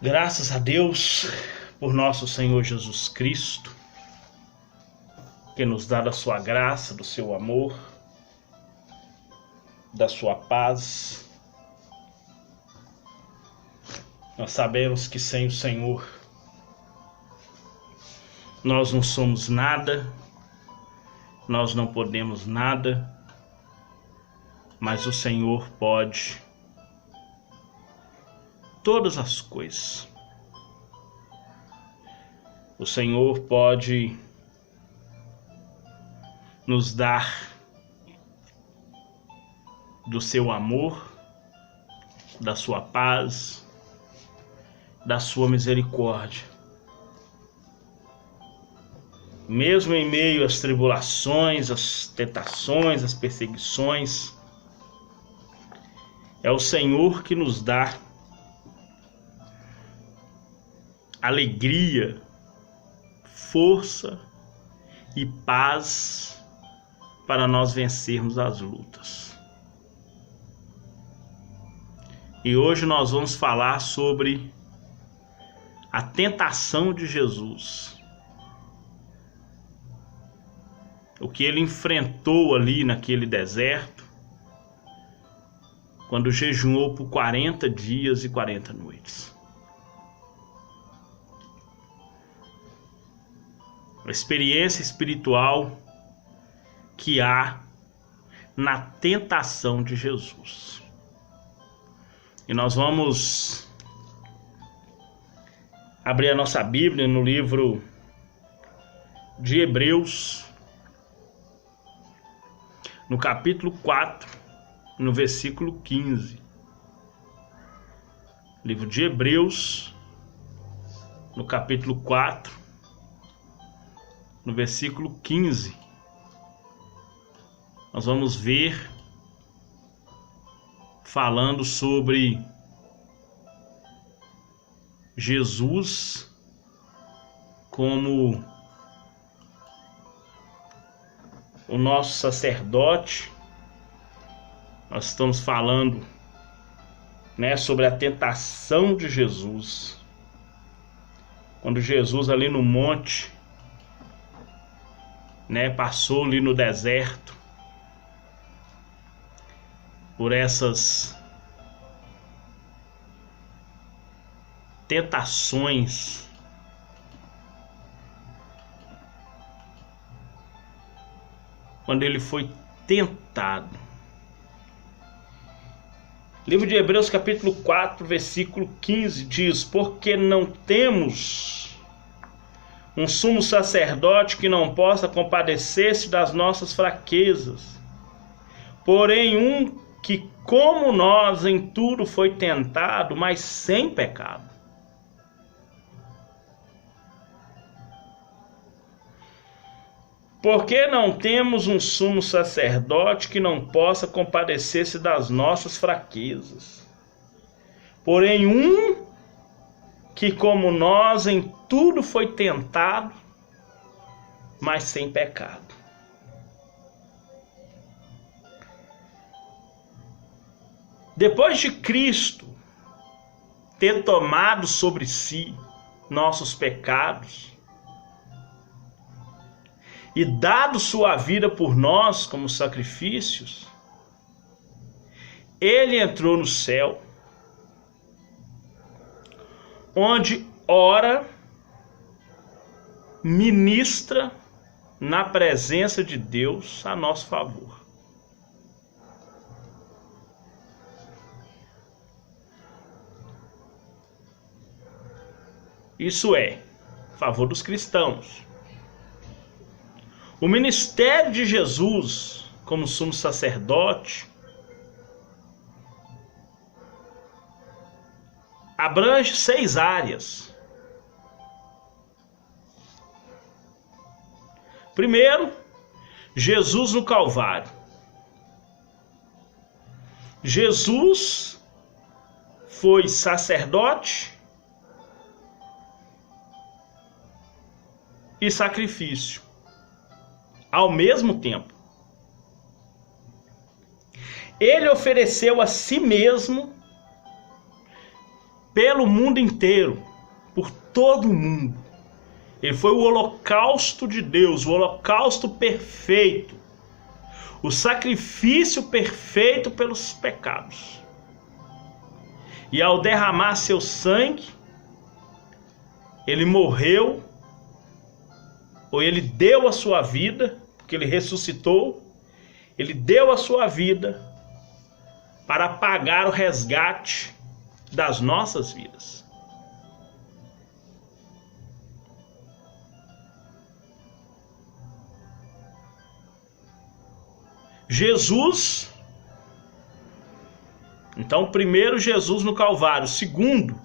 Graças a Deus por nosso Senhor Jesus Cristo, que nos dá da sua graça, do seu amor, da sua paz. Nós sabemos que sem o Senhor nós não somos nada, nós não podemos nada, mas o Senhor pode todas as coisas. O Senhor pode nos dar do seu amor, da sua paz, da sua misericórdia. Mesmo em meio às tribulações, às tentações, às perseguições, é o Senhor que nos dá alegria, força e paz para nós vencermos as lutas. E hoje nós vamos falar sobre a tentação de Jesus. O que ele enfrentou ali naquele deserto, quando jejuou por 40 dias e 40 noites. A experiência espiritual que há na tentação de Jesus. E nós vamos abrir a nossa Bíblia no livro de Hebreus, no capítulo 4, no versículo 15. Livro de Hebreus, no capítulo 4, no versículo 15. Nós vamos ver falando sobre Jesus como o nosso sacerdote. Nós estamos falando, sobre a tentação de Jesus. Quando Jesus ali no monte, passou ali no deserto por essas tentações. Quando ele foi tentado. Livro de Hebreus capítulo 4, versículo 15 diz: porque não temos um sumo sacerdote que não possa compadecer-se das nossas fraquezas, porém um que como nós em tudo foi tentado, mas sem pecado. Porque não temos um sumo sacerdote que não possa compadecer-se das nossas fraquezas, porém um que como nós em tudo foi tentado, mas sem pecado. Depois de Cristo ter tomado sobre si nossos pecados e dado sua vida por nós como sacrifícios, ele entrou no céu, onde ora, ministra na presença de Deus a nosso favor. Isso é, a favor dos cristãos. O ministério de Jesus como sumo sacerdote abrange 6 áreas. Primeiro, Jesus no Calvário. Jesus foi sacerdote e sacrifício ao mesmo tempo. Ele ofereceu a si mesmo pelo mundo inteiro, por todo o mundo. Ele foi o holocausto de Deus, o holocausto perfeito, o sacrifício perfeito pelos pecados. E ao derramar seu sangue, ele morreu, ou ele deu a sua vida, porque ele ressuscitou, ele deu a sua vida para pagar o resgate das nossas vidas. Jesus, então, primeiro, Jesus no Calvário. Segundo,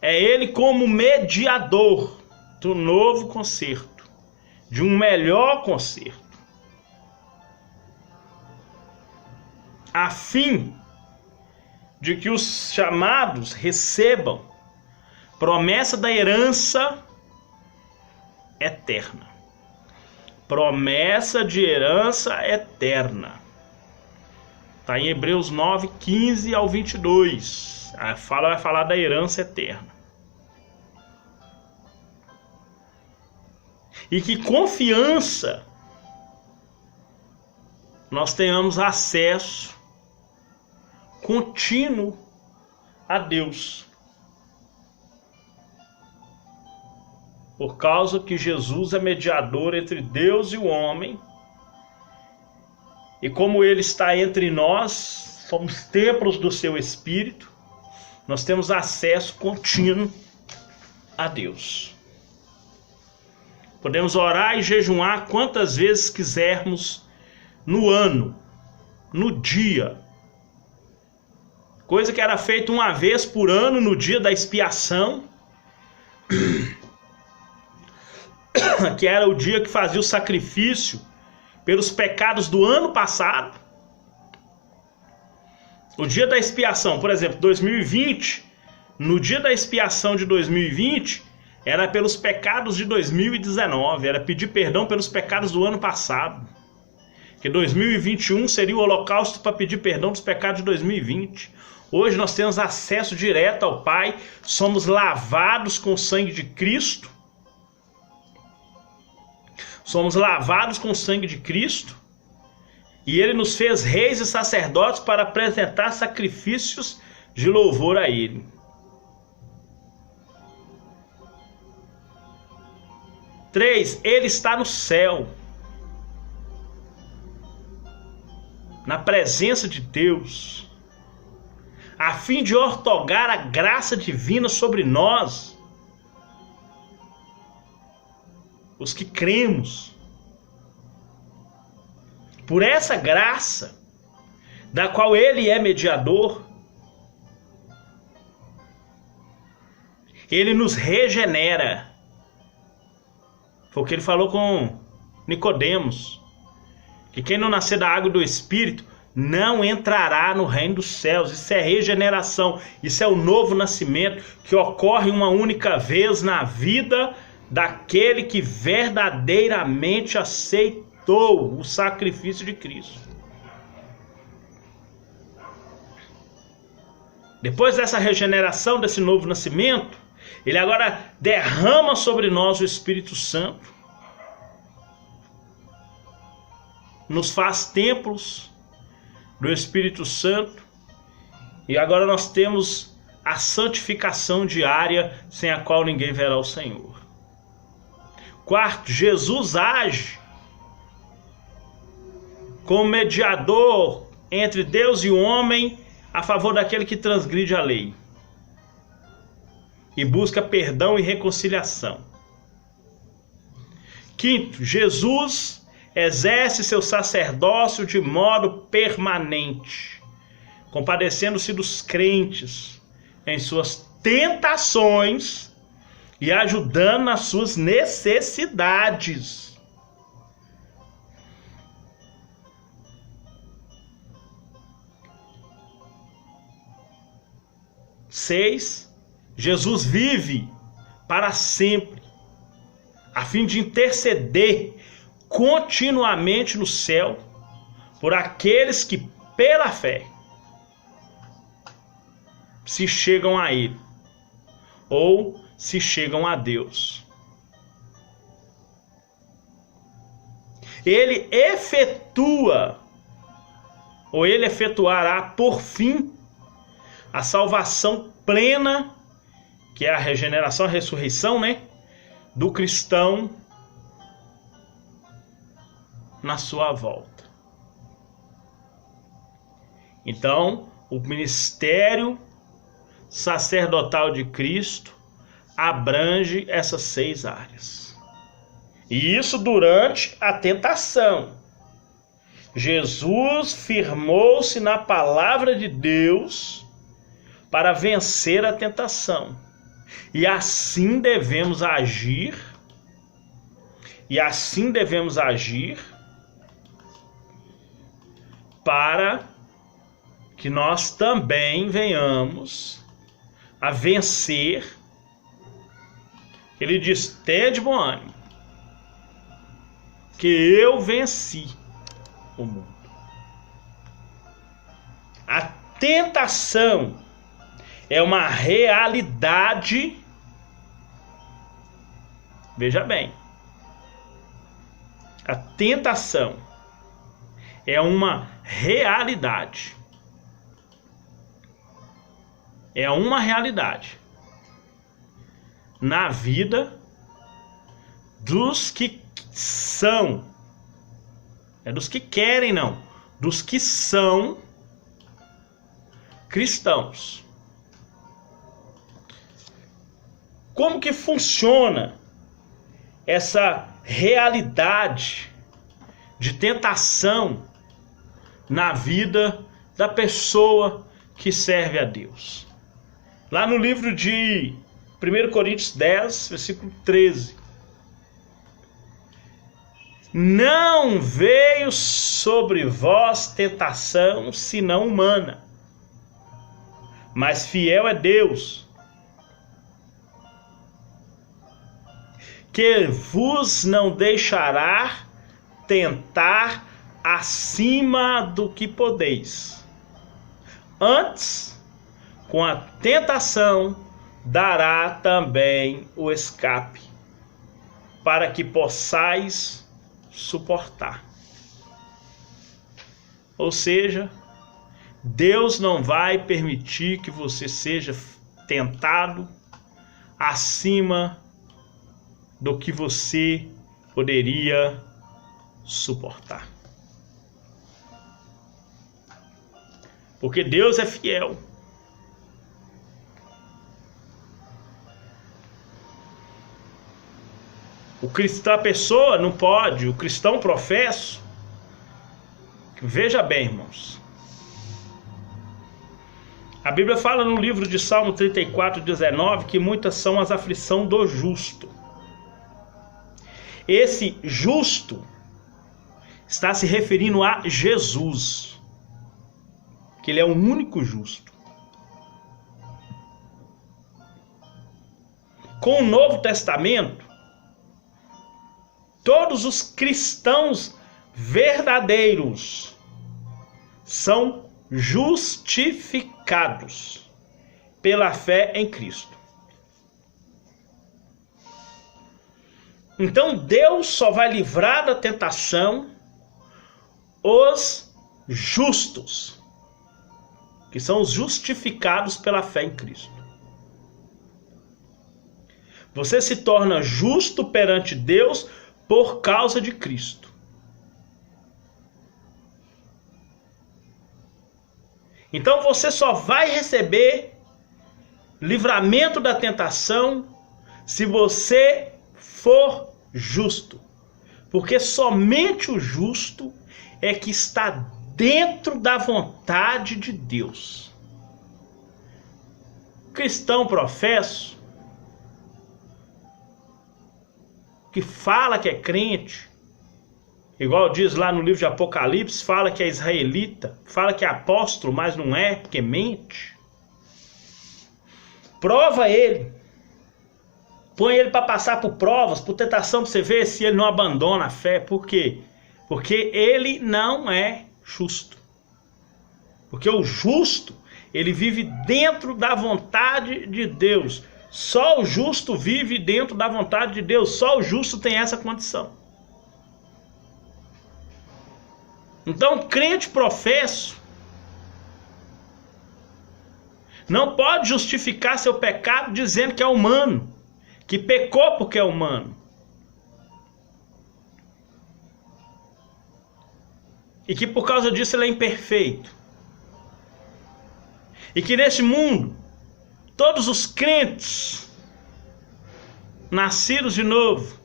é ele como mediador do novo concerto, de um melhor concerto, a fim de que os chamados recebam promessa da herança eterna. Promessa de herança eterna. Está em Hebreus 9, 15 ao 22. Vai falar da herança eterna. E que confiança nós tenhamos acesso contínuo a Deus. Por causa que Jesus é mediador entre Deus e o homem. E como ele está entre nós, somos templos do seu Espírito, nós temos acesso contínuo a Deus. Podemos orar e jejuar quantas vezes quisermos no ano, no dia. Coisa que era feita uma vez por ano no dia da expiação, que era o dia que fazia o sacrifício pelos pecados do ano passado. O dia da expiação, por exemplo, 2020, no dia da expiação de 2020, era pelos pecados de 2019, era pedir perdão pelos pecados do ano passado. Que 2021 seria o holocausto para pedir perdão dos pecados de 2020. Hoje nós temos acesso direto ao Pai, somos lavados com o sangue de Cristo. Somos lavados com o sangue de Cristo. E Ele nos fez reis e sacerdotes para apresentar sacrifícios de louvor a Ele. Três, Ele está no céu, na presença de Deus, a fim de outorgar a graça divina sobre nós, os que cremos. Por essa graça, da qual Ele é mediador, Ele nos regenera. Foi o que Ele falou com Nicodemos, que quem não nascer da água e do Espírito não entrará no reino dos céus. Isso é regeneração, isso é o novo nascimento que ocorre uma única vez na vida daquele que verdadeiramente aceitou o sacrifício de Cristo. Depois dessa regeneração, desse novo nascimento, Ele agora derrama sobre nós o Espírito Santo, nos faz templos do Espírito Santo, e agora nós temos a santificação diária, sem a qual ninguém verá o Senhor. Quarto, Jesus age como mediador entre Deus e o homem a favor daquele que transgride a lei e busca perdão e reconciliação. Quinto, Jesus exerce seu sacerdócio de modo permanente, compadecendo-se dos crentes em suas tentações e ajudando nas suas necessidades. 6. Jesus vive para sempre, a fim de interceder continuamente no céu por aqueles que, pela fé, se chegam a Ele. ou se chegam a Deus. Ele efetua, ou ele efetuará por fim, a salvação plena, que é a regeneração, a ressurreição, né, do cristão na sua volta. Então, o ministério sacerdotal de Cristo abrange essas 6 áreas. E isso durante a tentação. Jesus firmou-se na palavra de Deus para vencer a tentação. E assim devemos agir. Para que nós também venhamos a vencer. Ele diz: tende bom ânimo, que eu venci o mundo. A tentação é uma realidade. Veja bem, a tentação é uma realidade. É uma realidade na vida dos que são, dos que querem não, dos que são cristãos. Como que funciona essa realidade de tentação na vida da pessoa que serve a Deus? Lá no livro de 1 Coríntios 10, versículo 13. Não veio sobre vós tentação senão humana, mas fiel é Deus, que vos não deixará tentar acima do que podeis. Antes, com a tentação, dará também o escape, para que possais suportar. Ou seja, Deus não vai permitir que você seja tentado acima do que você poderia suportar. Porque Deus é fiel. O cristão, a pessoa não pode, o cristão professo. Veja bem, irmãos. A Bíblia fala no livro de Salmo 34, 19, que muitas são as aflições do justo. Esse justo está se referindo a Jesus, que ele é o único justo. Com o Novo Testamento, todos os cristãos verdadeiros são justificados pela fé em Cristo. Então Deus só vai livrar da tentação os justos, que são os justificados pela fé em Cristo. Você se torna justo perante Deus por causa de Cristo. Então você só vai receber livramento da tentação se você for justo. Porque somente o justo é que está dentro da vontade de Deus. Cristão professo, que fala que é crente, igual diz lá no livro de Apocalipse, fala que é israelita, fala que é apóstolo, mas não é, porque mente. Prova ele. Põe ele para passar por provas, por tentação, para você ver se ele não abandona a fé. Por quê? Porque ele não é justo. Porque o justo, ele vive dentro da vontade de Deus. Só o justo vive dentro da vontade de Deus. Só o justo tem essa condição. Então, crente professo não pode justificar seu pecado dizendo que é humano, que pecou porque é humano. E que por causa disso ele é imperfeito. E que neste mundo, todos os crentes nascidos de novo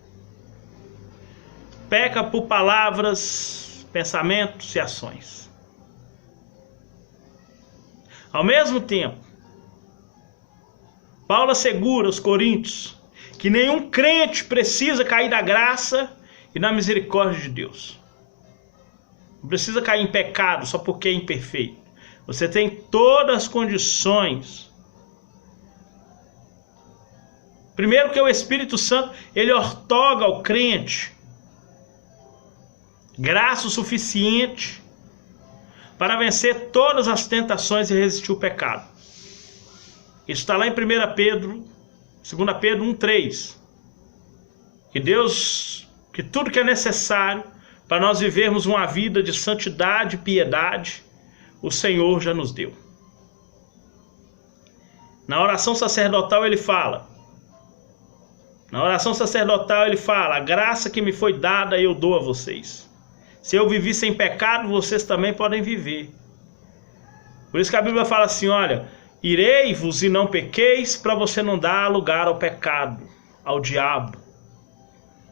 pecam por palavras, pensamentos e ações. Ao mesmo tempo, Paulo assegura aos coríntios que nenhum crente precisa cair da graça e da misericórdia de Deus. Não precisa cair em pecado só porque é imperfeito. Você tem todas as condições. Primeiro que o Espírito Santo, ele outorga ao crente graça o suficiente para vencer todas as tentações e resistir ao pecado. Isso está lá em 1 Pedro, 2 Pedro 1,3. Que tudo que é necessário para nós vivermos uma vida de santidade e piedade, o Senhor já nos deu. Na oração sacerdotal ele fala, a graça que me foi dada eu dou a vocês. Se eu vivi sem pecado, vocês também podem viver. Por isso que a Bíblia fala assim, olha, irei-vos e não pequeis, para você não dar lugar ao pecado, ao diabo.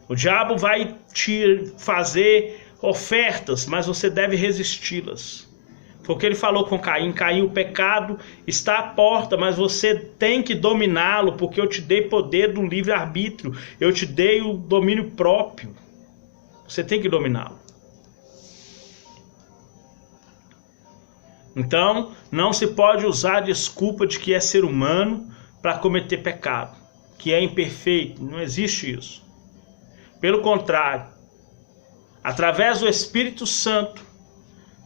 O diabo vai te fazer ofertas, mas você deve resisti-las. Foi o que ele falou com Caim. Caim, o pecado está à porta, mas você tem que dominá-lo, porque eu te dei poder do livre-arbítrio. Eu te dei o domínio próprio. Você tem que dominá-lo. Então, não se pode usar a desculpa de que é ser humano para cometer pecado, que é imperfeito. Não existe isso. Pelo contrário, através do Espírito Santo,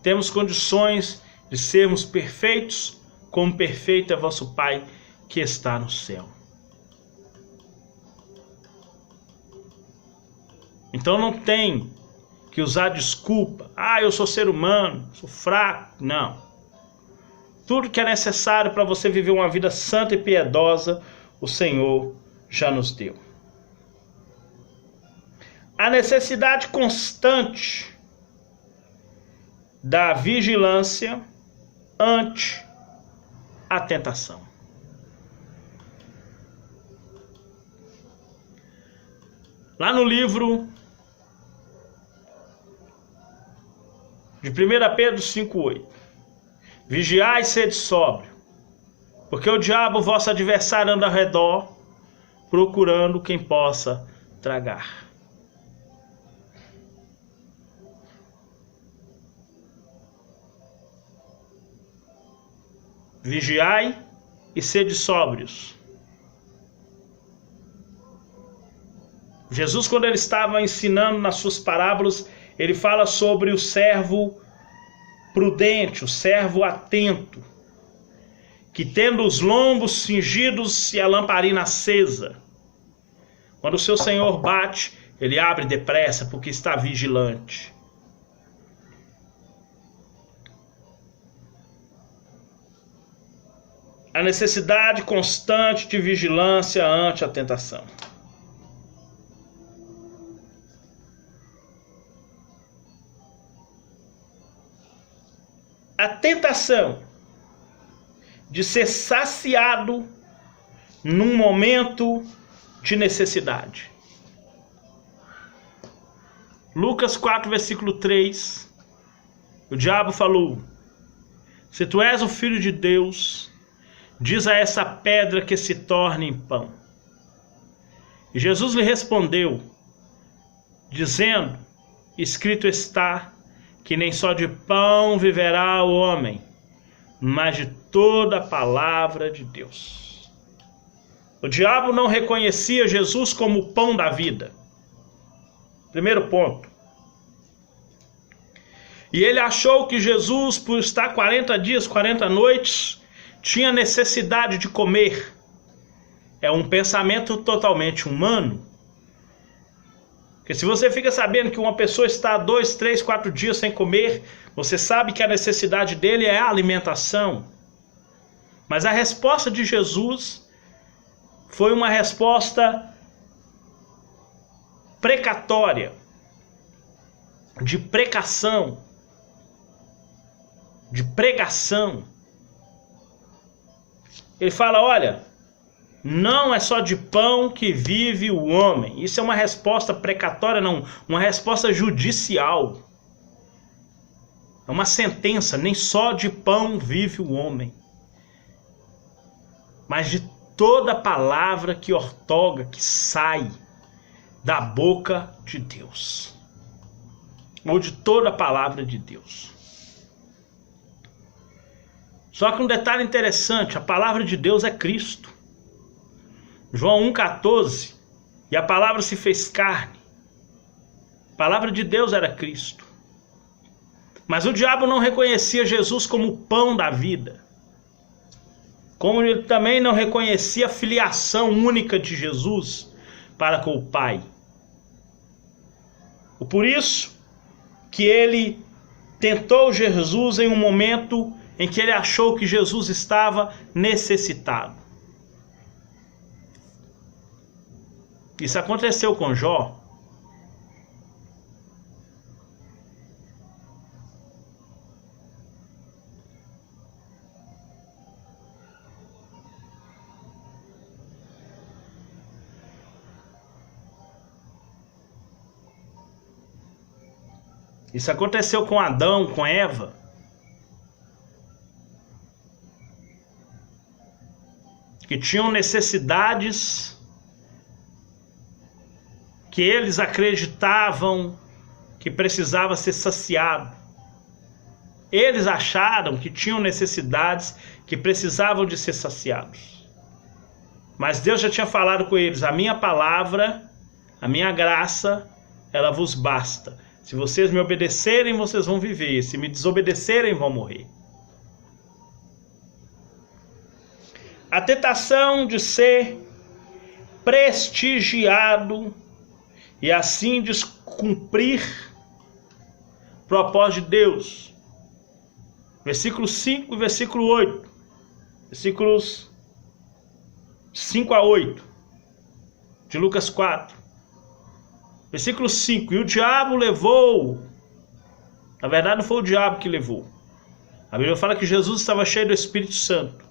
temos condições de sermos perfeitos, como perfeito é vosso Pai que está no céu. Então não tem que usar desculpa. Eu sou ser humano, sou fraco. Não. Tudo que é necessário para você viver uma vida santa e piedosa, o Senhor já nos deu. A necessidade constante da vigilância ante a tentação. Lá no livro de 1 Pedro 5,8. Vigiai e sede sóbrio, porque o diabo, vosso adversário, anda ao redor, procurando quem possa tragar. Vigiai e sede sóbrios. Jesus, quando ele estava ensinando nas suas parábolas, ele fala sobre o servo prudente, o servo atento, que tendo os lombos cingidos e a lamparina acesa, quando o seu senhor bate, ele abre depressa porque está vigilante. A necessidade constante de vigilância ante a tentação. A tentação de ser saciado num momento de necessidade. Lucas 4, versículo 3. O diabo falou: se tu és o filho de Deus, diz a essa pedra que se torne em pão. E Jesus lhe respondeu, dizendo: escrito está, que nem só de pão viverá o homem, mas de toda a palavra de Deus. O diabo não reconhecia Jesus como o pão da vida. Primeiro ponto. E ele achou que Jesus, por estar 40 dias, 40 noites, tinha necessidade de comer. é um pensamento totalmente humano. Porque se você fica sabendo que uma pessoa está 2, 3, 4 dias sem comer, você sabe que a necessidade dele é a alimentação. Mas a resposta de Jesus foi uma resposta precatória, de precação, de pregação. Ele fala, olha, não é só de pão que vive o homem. Isso é uma resposta precatória, não, uma resposta judicial. É uma sentença, nem só de pão vive o homem, mas de toda palavra que ortoga, que sai da boca de Deus, ou de toda palavra de Deus. Só que um detalhe interessante, a palavra de Deus é Cristo. João 1,14, e a palavra se fez carne. A palavra de Deus era Cristo. Mas o diabo não reconhecia Jesus como o pão da vida. Como ele também não reconhecia a filiação única de Jesus para com o Pai. Por isso que ele tentou Jesus em um momento em que ele achou que Jesus estava necessitado. Isso aconteceu com Jó. Isso aconteceu com Adão, com Eva. Que tinham necessidades que eles acreditavam que precisava ser saciado. Eles acharam que tinham necessidades que precisavam de ser saciados. Mas Deus já tinha falado com eles, a minha palavra, a minha graça, ela vos basta. Se vocês me obedecerem, vocês vão viver. Se me desobedecerem, vão morrer. A tentação de ser prestigiado e assim descumprir o propósito de Deus. Versículo 5 e versículo 8. Versículos 5 a 8 de Lucas 4. Versículo 5. E o diabo levou. Na verdade não foi o diabo que levou. A Bíblia fala que Jesus estava cheio do Espírito Santo.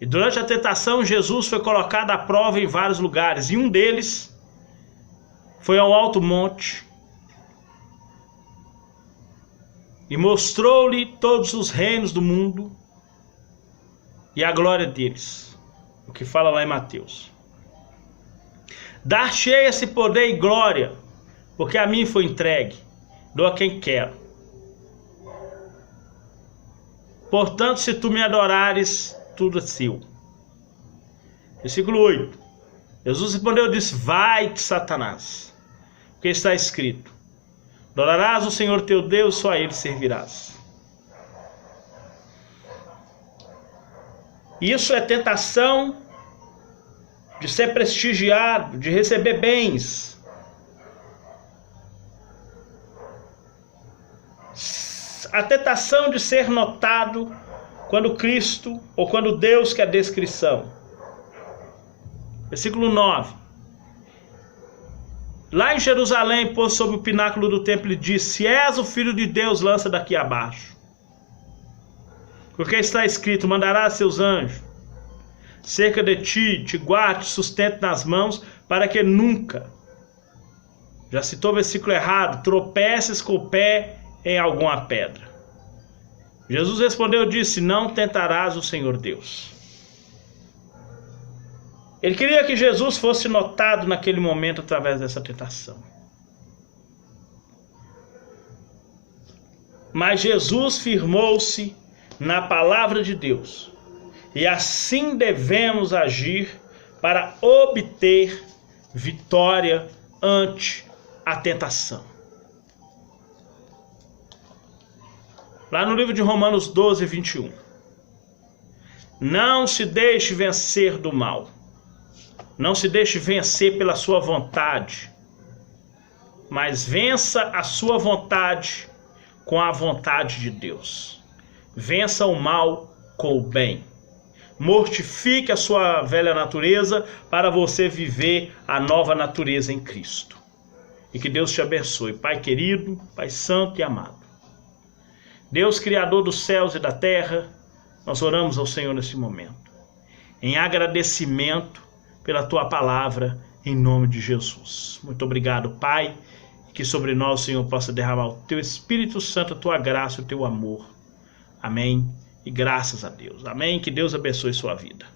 E durante a tentação, Jesus foi colocado à prova em vários lugares. E um deles foi ao alto monte. E mostrou-lhe todos os reinos do mundo e a glória deles. O que fala lá em Mateus. Dar-te-ei esse poder e glória, porque a mim foi entregue. Dou a quem quero. Portanto, se tu me adorares, tudo é seu. Versículo 8. Jesus respondeu e disse, vai-te, Satanás, porque está escrito, adorarás o Senhor teu Deus, só a ele servirás. Isso é tentação de ser prestigiado, de receber bens. A tentação de ser notado quando Cristo ou quando Deus quer descrição. Versículo 9. Lá em Jerusalém, pôs sobre o pináculo do templo e disse, se és o Filho de Deus, lança daqui abaixo. Porque está escrito, mandará seus anjos cerca de ti, te guarde, te sustente nas mãos, para que nunca, já citou o versículo errado, tropeces com o pé em alguma pedra. Jesus respondeu e disse, não tentarás o Senhor Deus. Ele queria que Jesus fosse notado naquele momento através dessa tentação. Mas Jesus firmou-se na palavra de Deus. E assim devemos agir para obter vitória ante a tentação. Lá no livro de Romanos 12, 21. Não se deixe vencer do mal. Não se deixe vencer pela sua vontade, mas vença a sua vontade com a vontade de Deus. Vença o mal com o bem. Mortifique a sua velha natureza para você viver a nova natureza em Cristo. E que Deus te abençoe, Pai querido, Pai santo e amado. Deus, Criador dos céus e da terra, nós oramos ao Senhor nesse momento, em agradecimento pela Tua palavra, em nome de Jesus. Muito obrigado, Pai, que sobre nós o Senhor possa derramar o Teu Espírito Santo, a Tua graça e o Teu amor. Amém. E graças a Deus. Amém. Que Deus abençoe sua vida.